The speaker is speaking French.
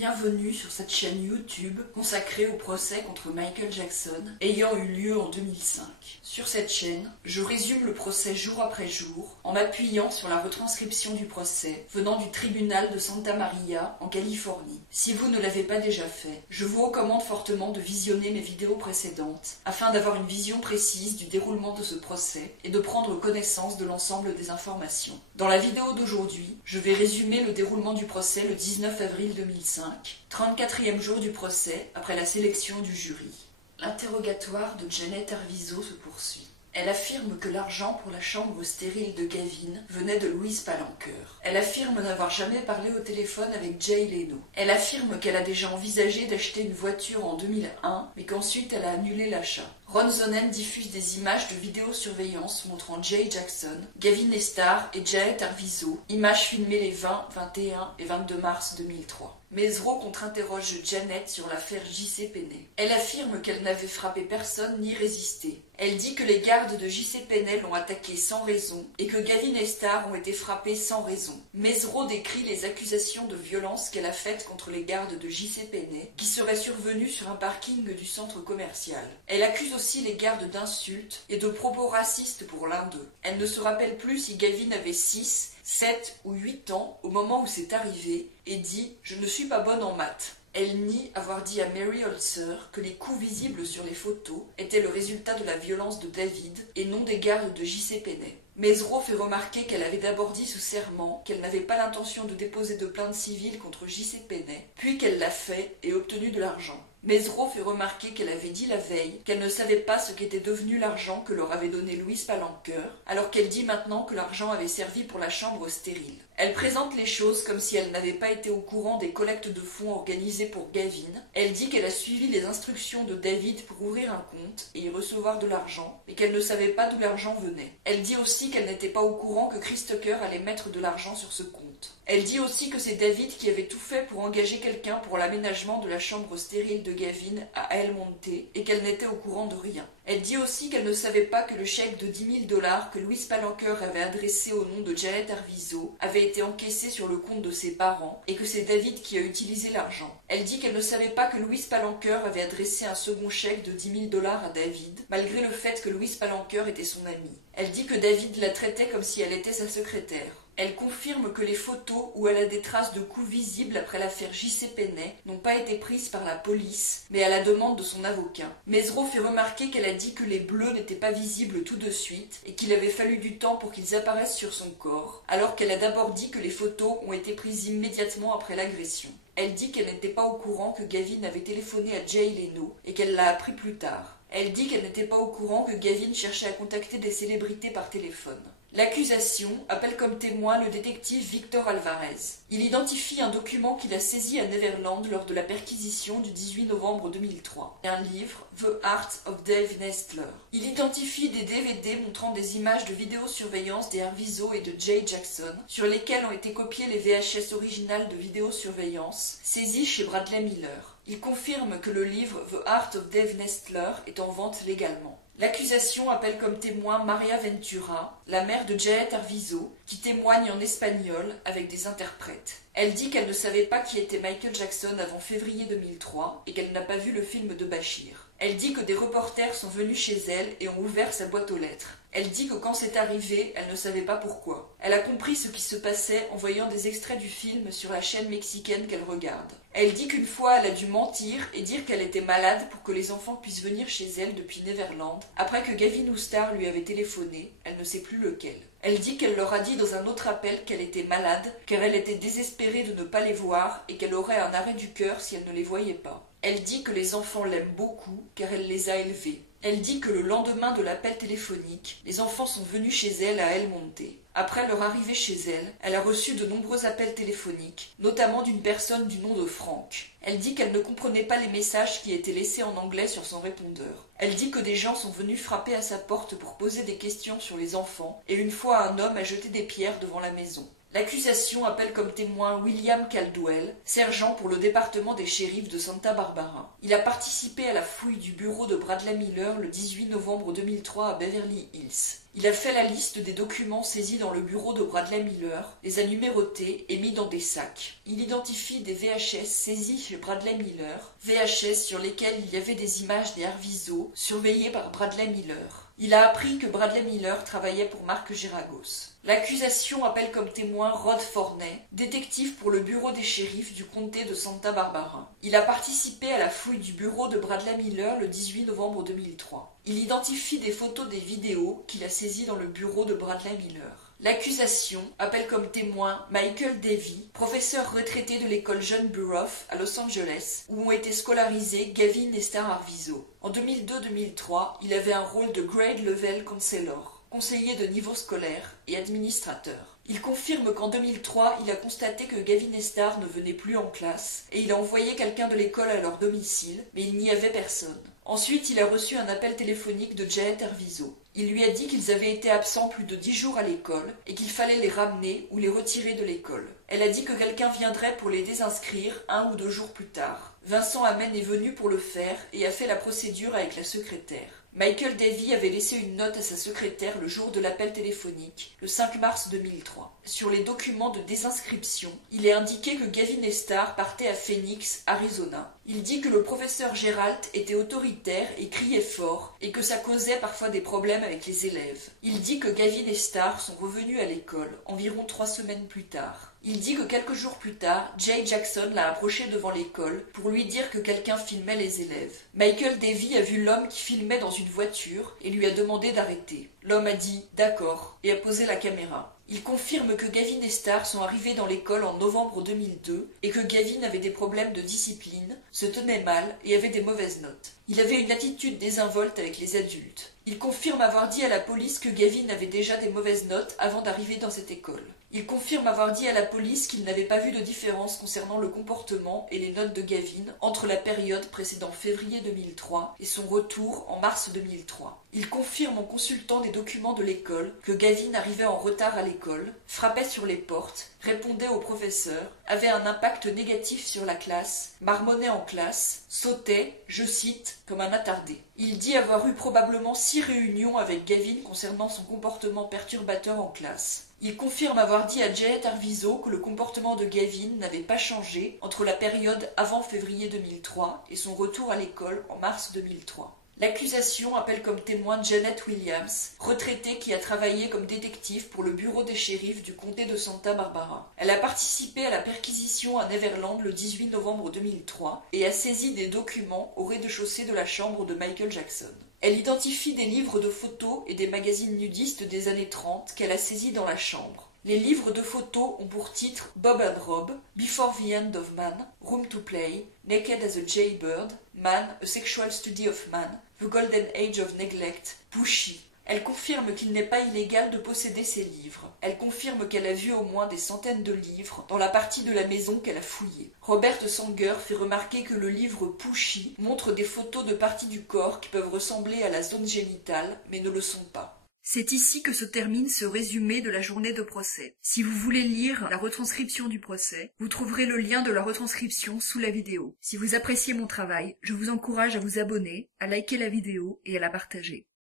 Bienvenue sur cette chaîne YouTube consacrée au procès contre Michael Jackson ayant eu lieu en 2005. Sur cette chaîne, je résume le procès jour après jour en m'appuyant sur la retranscription du procès venant du tribunal de Santa Maria en Californie. Si vous ne l'avez pas déjà fait, je vous recommande fortement de visionner mes vidéos précédentes afin d'avoir une vision précise du déroulement de ce procès et de prendre connaissance de l'ensemble des informations. Dans la vidéo d'aujourd'hui, je vais résumer le déroulement du procès le 19 avril 2005, 34e jour du procès après la sélection du jury. L'interrogatoire de Janet Arvizo se poursuit. Elle affirme que l'argent pour la chambre stérile de Gavin venait de Louise Palanker. Elle affirme n'avoir jamais parlé au téléphone avec Jay Leno. Elle affirme qu'elle a déjà envisagé d'acheter une voiture en 2001, mais qu'ensuite elle a annulé l'achat. Ron Zonen diffuse des images de vidéosurveillance montrant Jay Jackson, Gavin Nestar et Janet Arvizo, images filmées les 20, 21 et 22 mars 2003. Mesereau contre-interroge Janet sur l'affaire J.C. Penney. Elle affirme qu'elle n'avait frappé personne ni résisté. Elle dit que les gardes de J.C. Penney l'ont attaqué sans raison et que Gavin et Star ont été frappés sans raison. Mesereau décrit les accusations de violence qu'elle a faites contre les gardes de J.C. Penney qui seraient survenus sur un parking du centre commercial. Elle accuse aussi les gardes d'insultes et de propos racistes pour l'un d'eux. Elle ne se rappelle plus si Gavin avait 6, 7 ou 8 ans au moment où c'est arrivé et dit « Je ne suis pas bonne en maths ». Elle nie avoir dit à Mary Holzer que les coups visibles sur les photos étaient le résultat de la violence de David et non des gardes de J.C. Penney. Mesereau fait remarquer qu'elle avait d'abord dit sous serment qu'elle n'avait pas l'intention de déposer de plainte civile contre J.C. Penney, puis qu'elle l'a fait et obtenu de l'argent. Mesereau fait remarquer qu'elle avait dit la veille qu'elle ne savait pas ce qu'était devenu l'argent que leur avait donné Louise Palanker, alors qu'elle dit maintenant que l'argent avait servi pour la chambre stérile. Elle présente les choses comme si elle n'avait pas été au courant des collectes de fonds organisées pour Gavin. Elle dit qu'elle a suivi les instructions de David pour ouvrir un compte et y recevoir de l'argent, mais qu'elle ne savait pas d'où l'argent venait. Elle dit aussi qu'elle n'était pas au courant que Chris Tucker allait mettre de l'argent sur ce compte. Elle dit aussi que c'est David qui avait tout fait pour engager quelqu'un pour l'aménagement de la chambre stérile de Gavin à El Monte et qu'elle n'était au courant de rien. Elle dit aussi qu'elle ne savait pas que le chèque de $10 000 que Louise Palanker avait adressé au nom de Janet Arvizo avait été encaissé sur le compte de ses parents et que c'est David qui a utilisé l'argent. Elle dit qu'elle ne savait pas que Louise Palanker avait adressé un second chèque de $10 000 à David, malgré le fait que Louise Palanker était son amie. Elle dit que David la traitait comme si elle était sa secrétaire. Elle confirme que les photos où elle a des traces de coups visibles après l'affaire J.C. Penney n'ont pas été prises par la police, mais à la demande de son avocat. Mesereau fait remarquer qu'elle a dit que les bleus n'étaient pas visibles tout de suite et qu'il avait fallu du temps pour qu'ils apparaissent sur son corps, alors qu'elle a d'abord dit que les photos ont été prises immédiatement après l'agression. Elle dit qu'elle n'était pas au courant que Gavin avait téléphoné à Jay Leno et qu'elle l'a appris plus tard. Elle dit qu'elle n'était pas au courant que Gavin cherchait à contacter des célébrités par téléphone. L'accusation appelle comme témoin le détective Victor Alvarez. Il identifie un document qu'il a saisi à Neverland lors de la perquisition du 18 novembre 2003 et un livre, The Art of Dave Nestler. Il identifie des DVD montrant des images de vidéosurveillance des Arvizo et de Jay Jackson sur lesquelles ont été copiées les VHS originales de vidéosurveillance saisies chez Bradley Miller. Il confirme que le livre The Art of Dave Nestler est en vente légalement. L'accusation appelle comme témoin Maria Ventura, la mère de Janet Arvizo, qui témoigne en espagnol avec des interprètes. Elle dit qu'elle ne savait pas qui était Michael Jackson avant février 2003 et qu'elle n'a pas vu le film de Bachir. Elle dit que des reporters sont venus chez elle et ont ouvert sa boîte aux lettres. Elle dit que quand c'est arrivé, elle ne savait pas pourquoi. Elle a compris ce qui se passait en voyant des extraits du film sur la chaîne mexicaine qu'elle regarde. Elle dit qu'une fois, elle a dû mentir et dire qu'elle était malade pour que les enfants puissent venir chez elle depuis Neverland, après que Gavin ou Star lui avait téléphoné, elle ne sait plus lequel. Elle dit qu'elle leur a dit dans un autre appel qu'elle était malade, car elle était désespérée de ne pas les voir et qu'elle aurait un arrêt du cœur si elle ne les voyait pas. Elle dit que les enfants l'aiment beaucoup, car elle les a élevés. Elle dit que le lendemain de l'appel téléphonique, les enfants sont venus chez elle à El Monte. Après leur arrivée chez elle, elle a reçu de nombreux appels téléphoniques, notamment d'une personne du nom de Frank. Elle dit qu'elle ne comprenait pas les messages qui étaient laissés en anglais sur son répondeur. Elle dit que des gens sont venus frapper à sa porte pour poser des questions sur les enfants, et une fois un homme a jeté des pierres devant la maison. L'accusation appelle comme témoin William Caldwell, sergent pour le département des shérifs de Santa Barbara. Il a participé à la fouille du bureau de Bradley Miller le 18 novembre 2003 à Beverly Hills. Il a fait la liste des documents saisis dans le bureau de Bradley Miller, les a numérotés et mis dans des sacs. Il identifie des VHS saisis chez Bradley Miller, VHS sur lesquels il y avait des images des Arvizo, surveillés par Bradley Miller. Il a appris que Bradley Miller travaillait pour Marc Geragos. L'accusation appelle comme témoin Rod Forney, détective pour le bureau des shérifs du comté de Santa Barbara. Il a participé à la fouille du bureau de Bradley Miller le 18 novembre 2003. Il identifie des photos des vidéos qu'il a saisies dans le bureau de Bradley Miller. L'accusation appelle comme témoin Michael Davey, professeur retraité de l'école John Burroughs à Los Angeles, où ont été scolarisés Gavin et Star Arvizo. En 2002-2003, il avait un rôle de Grade Level Counselor, conseiller de niveau scolaire et administrateur. Il confirme qu'en 2003, il a constaté que Gavin et Star ne venaient plus en classe et il a envoyé quelqu'un de l'école à leur domicile, mais il n'y avait personne. Ensuite, il a reçu un appel téléphonique de Janet Arvizo. Il lui a dit qu'ils avaient été absents plus de 10 jours à l'école et qu'il fallait les ramener ou les retirer de l'école. Elle a dit que quelqu'un viendrait pour les désinscrire 1 ou 2 jours plus tard. Vincent Amen est venu pour le faire et a fait la procédure avec la secrétaire. Michael Davey avait laissé une note à sa secrétaire le jour de l'appel téléphonique, le 5 mars 2003. Sur les documents de désinscription, il est indiqué que Gavin et Star partaient à Phoenix, Arizona. Il dit que le professeur Geralt était autoritaire et criait fort, et que ça causait parfois des problèmes avec les élèves. Il dit que Gavin et Star sont revenus à l'école environ 3 semaines plus tard. Il dit que quelques jours plus tard, Jay Jackson l'a approché devant l'école pour lui dire que quelqu'un filmait les élèves. Michael Davey a vu l'homme qui filmait dans une voiture et lui a demandé d'arrêter. L'homme a dit « d'accord » et a posé la caméra. Il confirme que Gavin et Star sont arrivés dans l'école en novembre 2002 et que Gavin avait des problèmes de discipline, se tenait mal et avait des mauvaises notes. Il avait une attitude désinvolte avec les adultes. Il confirme avoir dit à la police que Gavin avait déjà des mauvaises notes avant d'arriver dans cette école. Il confirme avoir dit à la police qu'il n'avait pas vu de différence concernant le comportement et les notes de Gavin entre la période précédant février 2003 et son retour en mars 2003. Il confirme en consultant des documents de l'école que Gavin arrivait en retard à l'école, frappait sur les portes, répondait aux professeurs, avait un impact négatif sur la classe, marmonnait en classe, sautait, je cite, comme un attardé. Il dit avoir eu probablement 6 réunions avec Gavin concernant son comportement perturbateur en classe. Il confirme avoir dit à Janet Arvizo que le comportement de Gavin n'avait pas changé entre la période avant février 2003 et son retour à l'école en mars 2003. L'accusation appelle comme témoin Janet Williams, retraitée qui a travaillé comme détective pour le bureau des shérifs du comté de Santa Barbara. Elle a participé à la perquisition à Neverland le 18 novembre 2003 et a saisi des documents au rez-de-chaussée de la chambre de Michael Jackson. Elle identifie des livres de photos et des magazines nudistes des années 30 qu'elle a saisis dans la chambre. Les livres de photos ont pour titre Bob and Rob, Before the End of Man, Room to Play, Naked as a Jaybird, Man, A Sexual Study of Man, The Golden Age of Neglect, Pushy. Elle confirme qu'il n'est pas illégal de posséder ces livres. Elle confirme qu'elle a vu au moins des centaines de livres dans la partie de la maison qu'elle a fouillée. Robert Sanger fait remarquer que le livre Pushy montre des photos de parties du corps qui peuvent ressembler à la zone génitale, mais ne le sont pas. C'est ici que se termine ce résumé de la journée de procès. Si vous voulez lire la retranscription du procès, vous trouverez le lien de la retranscription sous la vidéo. Si vous appréciez mon travail, je vous encourage à vous abonner, à liker la vidéo et à la partager.